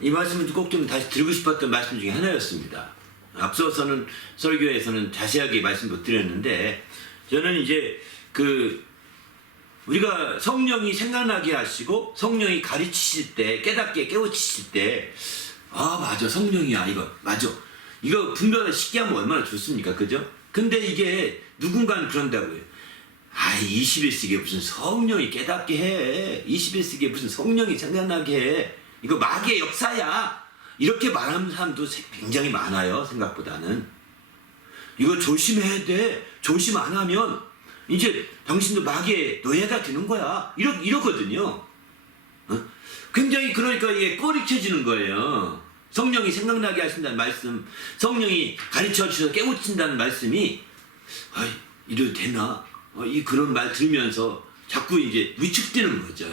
이 말씀을 꼭 좀 다시 드리고 싶었던 말씀 중에 하나였습니다. 앞서서는 설교에서는 자세하게 말씀 못 드렸는데, 저는 이제 우리가 성령이 생각나게 하시고 성령이 가르치실 때, 깨닫게 깨우치실 때, 아 맞아 성령이야 이거 맞아 이거 분별을 쉽게 하면 얼마나 좋습니까, 그죠? 근데 이게 누군가는 그런다고요. 21세기에 무슨 성령이 깨닫게 해, 21세기에 무슨 성령이 생각나게 해, 이거 마귀의 역사야, 이렇게 말하는 사람도 굉장히 많아요. 생각보다는 이거 조심해야 돼, 조심 안 하면 이제 당신도 마귀의 노예가 되는 거야, 이러거든요. 굉장히 그러니까 이게 꼬리쳐지는 거예요. 성령이 생각나게 하신다는 말씀, 성령이 가르쳐 주셔서 깨우친다는 말씀이 이래도 되나? 그런 말 들으면서 자꾸 이제 위축되는 거죠.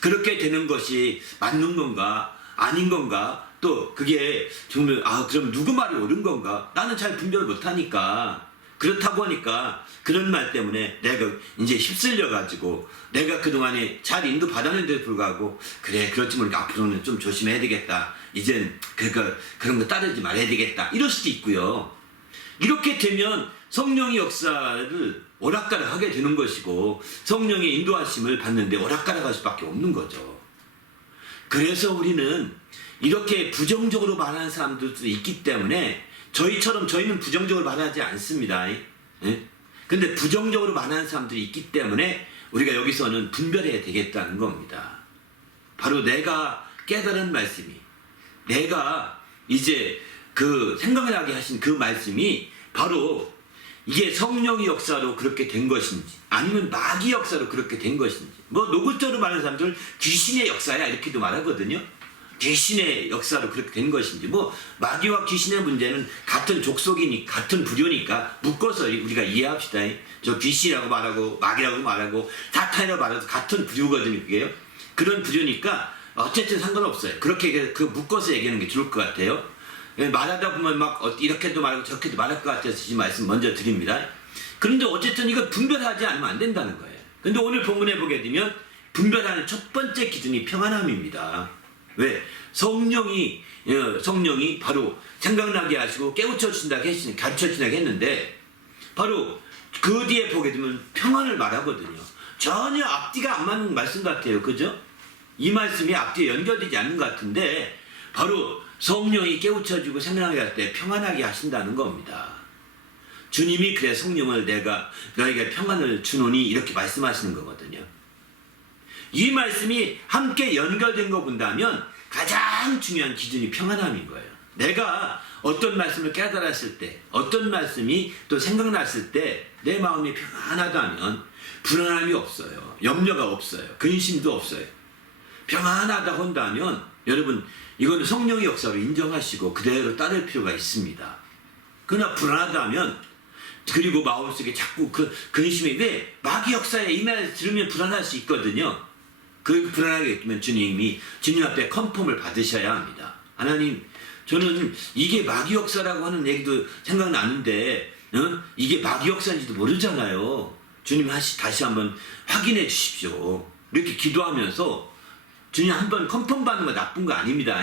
그렇게 되는 것이 맞는 건가 아닌 건가, 또 그게 정말 그럼 누구 말이 옳은 건가, 나는 잘 분별을 못하니까, 그렇다고 하니까 그런 말 때문에 내가 이제 휩쓸려 가지고 내가 그동안에 잘 인도 받았는데도 불구하고 그래 그렇지 모르니까 앞으로는 좀 조심해야 되겠다, 이젠 그런 거 따르지 말아야 되겠다, 이럴 수도 있고요. 이렇게 되면 성령의 역사를 오락가락하게 되는 것이고, 성령의 인도하심을 받는데 오락가락할 수밖에 없는 거죠. 그래서 우리는 이렇게 부정적으로 말하는 사람들도 있기 때문에, 저희는 부정적으로 말하지 않습니다. 근데 부정적으로 말하는 사람들이 있기 때문에 우리가 여기서는 분별해야 되겠다는 겁니다. 바로 내가 깨달은 말씀이, 내가 이제 생각을 하게 하신 그 말씀이 바로 이게 성령의 역사로 그렇게 된 것인지, 아니면 마귀 역사로 그렇게 된 것인지, 노골적으로 말하는 사람들은 귀신의 역사야 이렇게도 말하거든요. 귀신의 역사로 그렇게 된 것인지, 마귀와 귀신의 문제는 같은 족속이니 같은 부류니까 묶어서 우리가 이해합시다. 저 귀신이라고 말하고 마귀라고 말하고 사탄이라고 말해도 같은 부류거든요. 그게요. 그런 부류니까 어쨌든 상관없어요. 그렇게 묶어서 얘기하는 게 좋을 것 같아요. 말하다 보면 이렇게도 말하고 저렇게도 말할 것 같아서 이 말씀 먼저 드립니다. 그런데 어쨌든 이거 분별하지 않으면 안 된다는 거예요. 근데 오늘 본문에 보게 되면 분별하는 첫 번째 기준이 평안함입니다. 왜? 성령이 바로 생각나게 하시고 깨우쳐 주신다고 가르쳐 주신다고 했는데, 바로 그 뒤에 보게 되면 평안을 말하거든요. 전혀 앞뒤가 안 맞는 말씀 같아요. 그죠? 이 말씀이 앞뒤에 연결되지 않는 것 같은데, 바로 성령이 깨우쳐주고 생각나게 할 때 평안하게 하신다는 겁니다. 주님이 그래 성령을 내가 너에게 평안을 주노니 이렇게 말씀하시는 거거든요. 이 말씀이 함께 연결된 거 본다면 가장 중요한 기준이 평안함인 거예요. 내가 어떤 말씀을 깨달았을 때, 어떤 말씀이 또 생각났을 때 내 마음이 평안하다면 불안함이 없어요. 염려가 없어요. 근심도 없어요. 평안하다고 한다면 여러분, 이건 성령의 역사로 인정하시고 그대로 따를 필요가 있습니다. 그러나 불안하다면, 그리고 마음속에 자꾸 근심이, 왜? 마귀 역사에 이 말 들으면 불안할 수 있거든요. 그 불안하게 되면 주님 앞에 컨펌을 받으셔야 합니다. 하나님, 저는 이게 마귀 역사라고 하는 얘기도 생각나는데 이게 마귀 역사인지도 모르잖아요. 주님 다시 한번 확인해 주십시오. 이렇게 기도하면서 주님 한번 컨펌 받는 거 나쁜 거 아닙니다.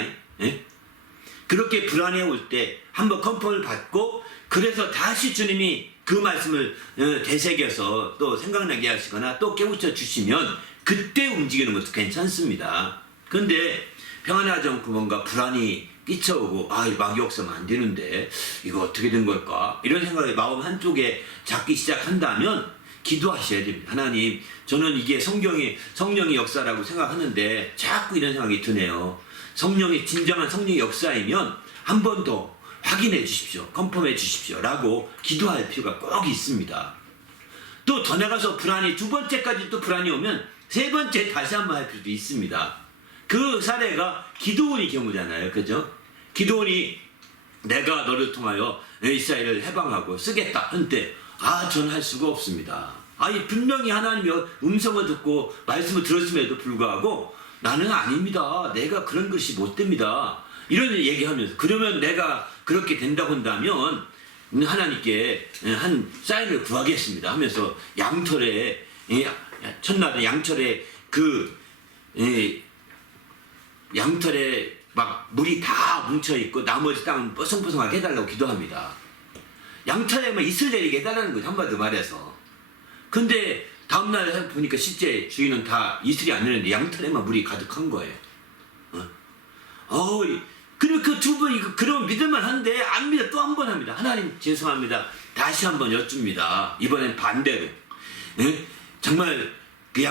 그렇게 불안해 올 때 한번 컨펌을 받고, 그래서 다시 주님이 그 말씀을 되새겨서 또 생각나게 하시거나 또 깨우쳐 주시면 그때 움직이는 것도 괜찮습니다. 근데 평안하지 않고 뭔가 불안이 끼쳐오고 마귀 역사면 안 되는데 이거 어떻게 된 걸까, 이런 생각이 마음 한쪽에 잡기 시작한다면 기도하셔야 됩니다. 하나님, 저는 이게 성령의 역사라고 생각하는데 자꾸 이런 생각이 드네요. 진정한 성령의 역사이면 한 번 더 확인해 주십시오. 컨펌해 주십시오. 라고 기도할 필요가 꼭 있습니다. 또 더 나가서 불안이 두 번째까지 또 불안이 오면 세 번째 다시 한번 할 필요도 있습니다. 그 사례가 기드온의 경우잖아요. 그죠? 기드온이 내가 너를 통하여 이스라엘을 해방하고 쓰겠다 한때 저는 할 수가 없습니다. 분명히 하나님의 음성을 듣고 말씀을 들었음에도 불구하고 나는 아닙니다. 내가 그런 것이 못 됩니다. 이런 얘기하면서, 그러면 내가 그렇게 된다고 한다면 하나님께 한 사인을 구하겠습니다 하면서 첫날에 양철에 양털에 막 물이 다 뭉쳐있고 나머지 땅은 뽀송뽀송하게 해달라고 기도합니다. 양털에만 이슬 내리게 해달라는 거죠, 한마디로 말해서. 근데 다음날 보니까 실제 주인은 다 이슬이 안 내리는데 양털에만 물이 가득한 거예요. 그리고 그 두 번, 그런 믿을만 한데 안 믿어. 또 한 번 합니다. 하나님 죄송합니다. 다시 한번 여쭙니다. 이번엔 반대로. 정말 그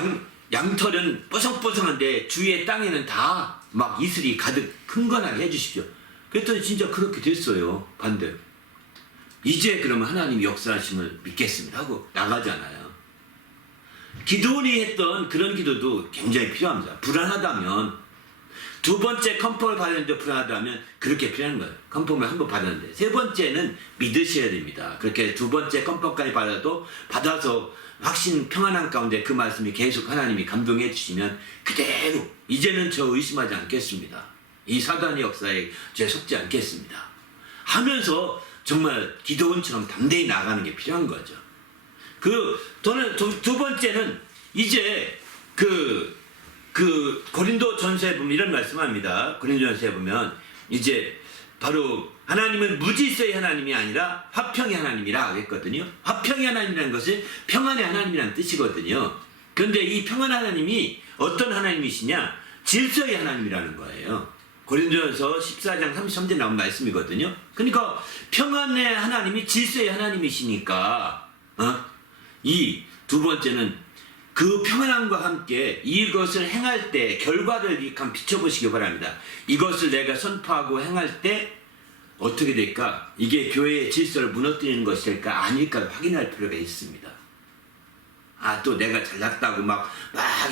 양털은 뽀송뽀송한데 주위의 땅에는 다 막 이슬이 가득 흥건하게 해주십시오. 그랬더니 진짜 그렇게 됐어요. 반대로. 이제 그러면 하나님 역사하심을 믿겠습니다 하고 나가잖아요. 기도원이 했던 그런 기도도 굉장히 필요합니다. 불안하다면, 두 번째 컨펌을 받았는데 불안하다면 그렇게 필요한 거예요. 컨펌을 한 번 받았는데 세 번째는 믿으셔야 됩니다. 그렇게 두 번째 컨펌까지 받아서 확신 평안한 가운데 그 말씀이 계속 하나님이 감동해 주시면 그대로 이제는 저 의심하지 않겠습니다. 이 사단의 역사에 제 속지 않겠습니다 하면서 정말 기도원처럼 담대히 나가는 게 필요한 거죠. 저는 두 번째는 이제 그 고린도 전서에 보면 이런 말씀합니다. 고린도 전서에 보면 이제 바로 하나님은 무질서의 하나님이 아니라 화평의 하나님이라 했거든요. 화평의 하나님이라는 것은 평안의 하나님이라는 뜻이거든요. 그런데 이 평안의 하나님이 어떤 하나님이시냐? 질서의 하나님이라는 거예요. 고린도전서 14장 33절 나온 말씀이거든요. 그러니까 평안의 하나님이 질서의 하나님이시니까 이 두 번째는 그 평안함과 함께 이것을 행할 때 결과를 한번 비춰보시기 바랍니다. 이것을 내가 선포하고 행할 때 어떻게 될까? 이게 교회의 질서를 무너뜨리는 것일까 아닐까를 확인할 필요가 있습니다. 또 내가 잘났다고 막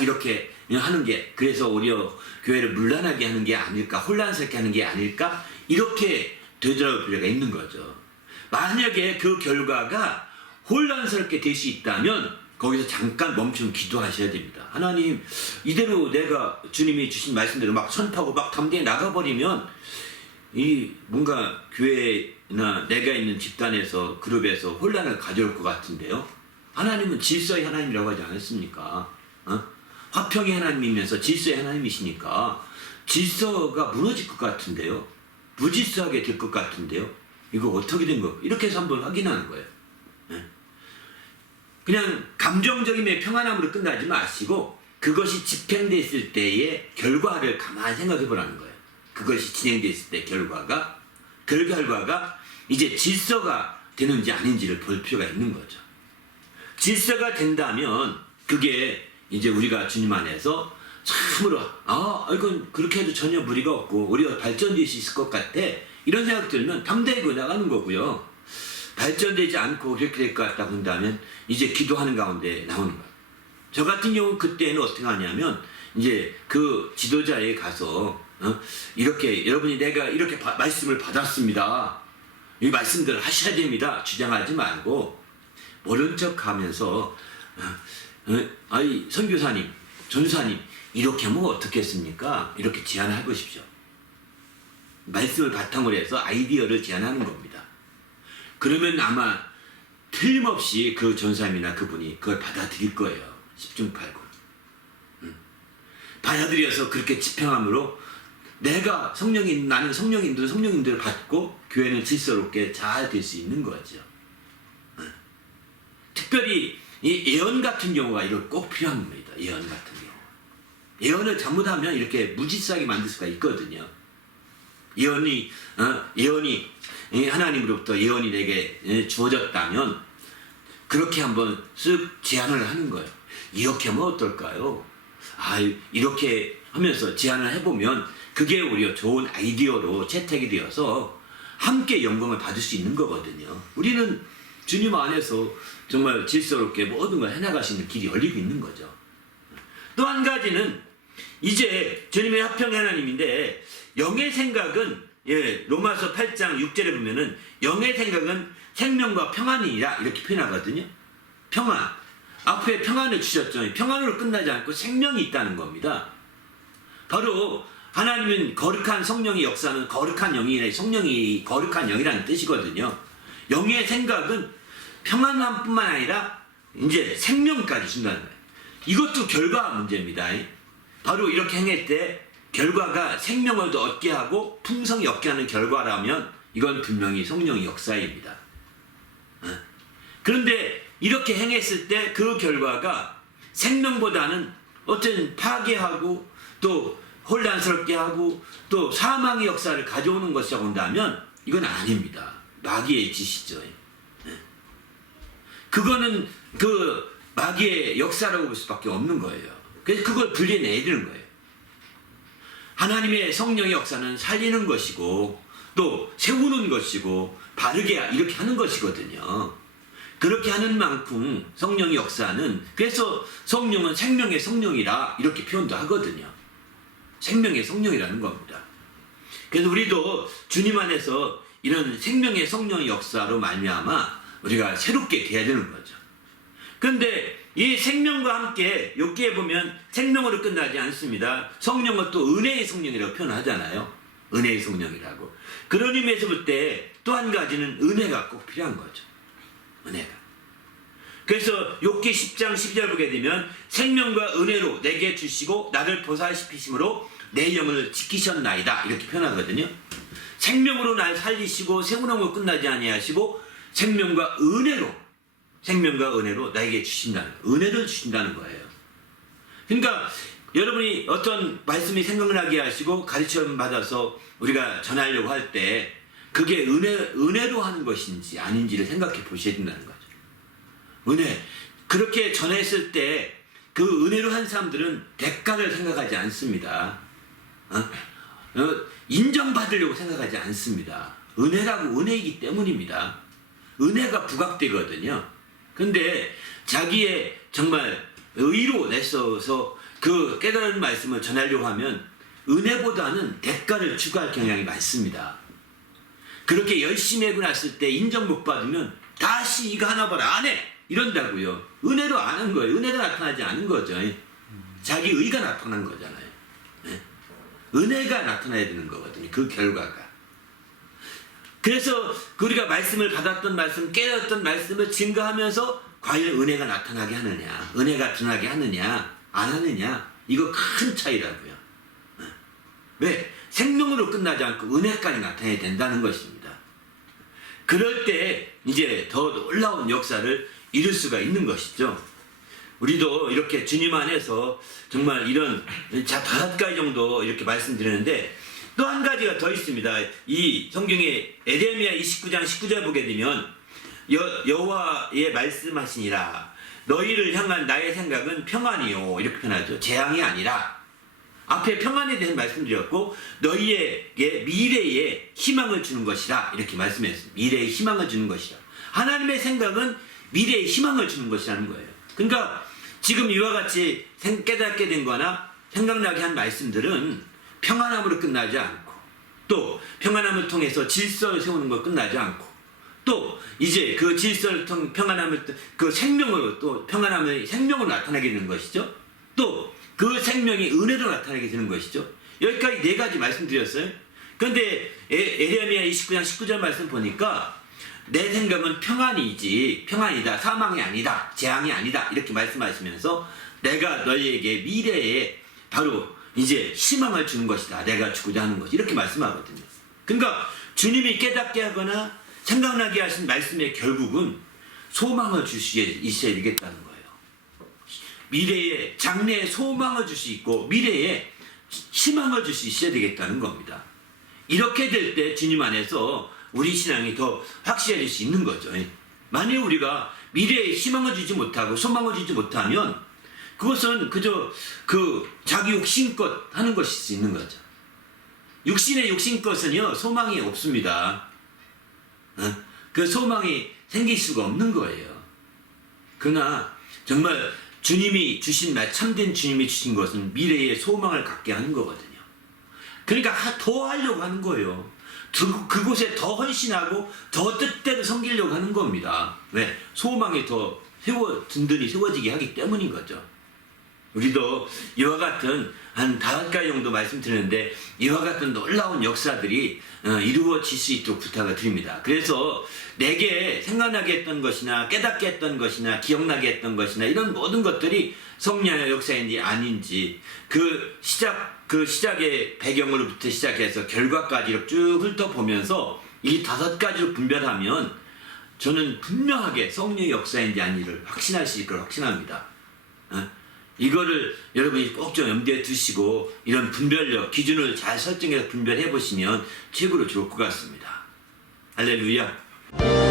이렇게 하는 게 그래서 오히려 교회를 문란하게 하는 게 아닐까, 혼란스럽게 하는 게 아닐까, 이렇게 되돌아볼 필요가 있는 거죠. 만약에 그 결과가 혼란스럽게 될 수 있다면 거기서 잠깐 멈추면 기도하셔야 됩니다. 하나님, 이대로 내가 주님이 주신 말씀대로 막 선포하고 막 담대히 나가버리면 이 뭔가 교회나 내가 있는 집단에서 그룹에서 혼란을 가져올 것 같은데요. 하나님은 질서의 하나님이라고 하지 않았습니까? 화평의 하나님이면서 질서의 하나님이시니까 질서가 무너질 것 같은데요. 무질서하게 될 것 같은데요. 이거 어떻게 된 거? 이렇게 해서 한번 확인하는 거예요. 그냥 감정적인 평안함으로 끝나지 마시고 그것이 집행됐을 때의 결과를 가만히 생각해 보라는 거예요. 그것이 진행됐을 때 그 결과가 이제 질서가 되는지 아닌지를 볼 필요가 있는 거죠. 질서가 된다면 그게 이제 우리가 주님 안에서 참으로 이건 그렇게 해도 전혀 무리가 없고 우리가 발전될 수 있을 것 같아, 이런 생각 들면 담대히 나가는 거고요. 발전되지 않고 그렇게 될 것 같다고 한다면 이제 기도하는 가운데 나오는 거예요. 저 같은 경우는 그때는 어떻게 하냐면 이제 그 지도자에 가서 이렇게 여러분이 내가 이렇게 말씀을 받았습니다. 이 말씀들을 하셔야 됩니다. 주장하지 말고 모른 척 하면서 선교사님, 전사님 이렇게 하면 어떻겠습니까? 이렇게 제안을 해보십시오. 말씀을 바탕으로 해서 아이디어를 제안하는 겁니다. 그러면 아마 틀림없이 그 전사님이나 그분이 그걸 받아들일 거예요. 10중 8구. 받아들여서 그렇게 집행함으로 나는 성령인들을 받고 교회는 질서롭게 잘 될 수 있는 거죠. 특별히 이 예언 같은 경우가 이걸 꼭 필요한 겁니다. 예언 같은 경우. 예언을 잘못하면 이렇게 무질서하게 만들 수가 있거든요. 예언이 하나님으로부터 예언이 내게 주어졌다면 그렇게 한번 쓱 제안을 하는 거예요. 이렇게 하면 어떨까요? 이렇게 하면서 제안을 해보면 그게 오히려 좋은 아이디어로 채택이 되어서 함께 영광을 받을 수 있는 거거든요. 우리는 주님 안에서 정말 질서롭게 모든 걸 해나가시는 길이 열리고 있는 거죠. 또 한 가지는 이제 주님의 화평의 하나님인데 영의 생각은 로마서 8장 6절에 보면은 영의 생각은 생명과 평안이라 이렇게 표현하거든요. 평안. 앞에 평안을 주셨죠. 평안으로 끝나지 않고 생명이 있다는 겁니다. 바로 하나님은 거룩한 성령의 역사는 거룩한 영이라 성령이 거룩한 영이라는 뜻이거든요. 영의 생각은 평안함뿐만 아니라 이제 생명까지 준다는 거예요. 이것도 결과 문제입니다. 바로 이렇게 행할 때 결과가 생명을 얻게 하고 풍성히 얻게 하는 결과라면 이건 분명히 성령의 역사입니다. 그런데 이렇게 행했을 때 그 결과가 생명보다는 어떤 파괴하고 또 혼란스럽게 하고 또 사망의 역사를 가져오는 것이라고 한다면 이건 아닙니다. 마귀의 짓이죠. 그거는 그 마귀의 역사라고 볼 수밖에 없는 거예요. 그래서 그걸 분리내야 되는 거예요. 하나님의 성령의 역사는 살리는 것이고 또 세우는 것이고 바르게 이렇게 하는 것이거든요. 그렇게 하는 만큼 성령의 역사는, 그래서 성령은 생명의 성령이라 이렇게 표현도 하거든요. 생명의 성령이라는 겁니다. 그래서 우리도 주님 안에서 이런 생명의 성령의 역사로 말미암아 우리가 새롭게 돼야 되는 거죠. 그런데 이 생명과 함께 여기에 보면 생명으로 끝나지 않습니다. 성령은 또 은혜의 성령이라고 표현하잖아요. 은혜의 성령이라고. 그런 의미에서 볼 때 또 한 가지는 은혜가 꼭 필요한 거죠. 은혜가. 그래서 욥기 10장 12절 보게 되면 생명과 은혜로 내게 주시고 나를 보살피심으로 내 영을 지키셨나이다 이렇게 표현하거든요. 생명으로 날 살리시고 세우는 것 끝나지 아니하시고 생명과 은혜로 나에게 주신다는 거예요. 은혜를 주신다는 거예요. 그러니까 여러분이 어떤 말씀이 생각나게 하시고 가르침 받아서 우리가 전하려고 할 때 그게 은혜로 하는 것인지 아닌지를 생각해 보셔야 된다는 거죠. 은혜. 그렇게 전했을 때 그 은혜로 한 사람들은 대가를 생각하지 않습니다. 인정받으려고 생각하지 않습니다. 은혜라고 은혜이기 때문입니다. 은혜가 부각되거든요. 근데 자기의 정말 의로 내서서 그 깨달은 말씀을 전하려고 하면 은혜보다는 대가를 추구할 경향이 많습니다. 그렇게 열심히 하고 났을 때 인정 못 받으면 다시 이거 하나 봐라 안 해! 이런다고요. 은혜로 안 한 거예요. 은혜가 나타나지 않은 거죠. 자기 의가 나타난 거잖아요. 은혜가 나타나야 되는 거거든요. 그 결과가. 그래서 우리가 말씀을 받았던 말씀, 깨달았던 말씀을 증거하면서 과연 은혜가 나타나게 하느냐, 은혜가 드러나게 하느냐, 안 하느냐, 이거 큰 차이라고요. 왜? 생명으로 끝나지 않고 은혜까지 나타나야 된다는 것입니다. 그럴 때 이제 더 놀라운 역사를 이룰 수가 있는 것이죠. 우리도 이렇게 주님 안에서 정말 이런 5가지 정도 이렇게 말씀드렸는데 또 한 가지가 더 있습니다. 이 성경에 에레미야 29장 19절 보게 되면 여호와의 말씀하시니라 너희를 향한 나의 생각은 평안이요 이렇게 표현하죠. 재앙이 아니라. 앞에 평안에 대한 말씀드렸고 너희에게 미래에 희망을 주는 것이라 이렇게 말씀했습니다. 미래에 희망을 주는 것이라. 하나님의 생각은 미래에 희망을 주는 것이라는 거예요. 그러니까 지금 이와 같이 깨닫게 된 거나 생각나게 한 말씀들은 평안함으로 끝나지 않고 또 평안함을 통해서 질서를 세우는 것 끝나지 않고 또 이제 그 질서를 통해 평안함을 그 생명으로 또 평안함을 생명으로 나타나게 되는 것이죠. 또 그 생명이 은혜로 나타나게 되는 것이죠. 여기까지 4가지 말씀드렸어요. 그런데 에레미야 29장 19절 말씀 보니까 내 생각은 평안이지 평안이다 사망이 아니다 재앙이 아니다 이렇게 말씀하시면서 내가 너희에게 미래에 바로 이제 희망을 주는 것이다 내가 주고자 하는 것이 이렇게 말씀하거든요. 그러니까 주님이 깨닫게 하거나 생각나게 하신 말씀의 결국은 소망을 주시셔야 되겠다는 거예요. 미래에 장래에 소망을 줄 수 있고 미래에 희망을 줄 수 있어야 되겠다는 겁니다. 이렇게 될 때 주님 안에서 우리 신앙이 더 확실해질 수 있는 거죠. 만일 우리가 미래에 희망을 주지 못하고 소망을 주지 못하면 그것은 그저 그 자기 욕심껏 하는 것일 수 있는 거죠. 육신의 욕심껏은요 소망이 없습니다. 그 소망이 생길 수가 없는 거예요. 그러나 정말 주님이 주신 참된 주님이 주신 것은 미래의 소망을 갖게 하는 거거든요. 그러니까 더 하려고 하는 거예요. 그곳에 더 헌신하고 더 뜻대로 섬기려고 하는 겁니다. 왜? 소망이 더 든든히 세워지게 하기 때문인 거죠. 우리도 이와 같은 한 5가지 정도 말씀드렸는데 이와 같은 놀라운 역사들이 이루어질 수 있도록 부탁을 드립니다. 그래서 내게 생각나게 했던 것이나 깨닫게 했던 것이나 기억나게 했던 것이나 이런 모든 것들이 성령의 역사인지 아닌지 그 시작의 배경으로부터 시작해서 결과까지 이렇게 쭉 훑어보면서 이 5가지로 분별하면 저는 분명하게 성령의 역사인지 아닌지를 확신할 수 있을 걸 확신합니다. 이거를 여러분이 꼭 좀 염두에 두시고 이런 분별력, 기준을 잘 설정해서 분별해 보시면 최고로 좋을 것 같습니다. 할렐루야.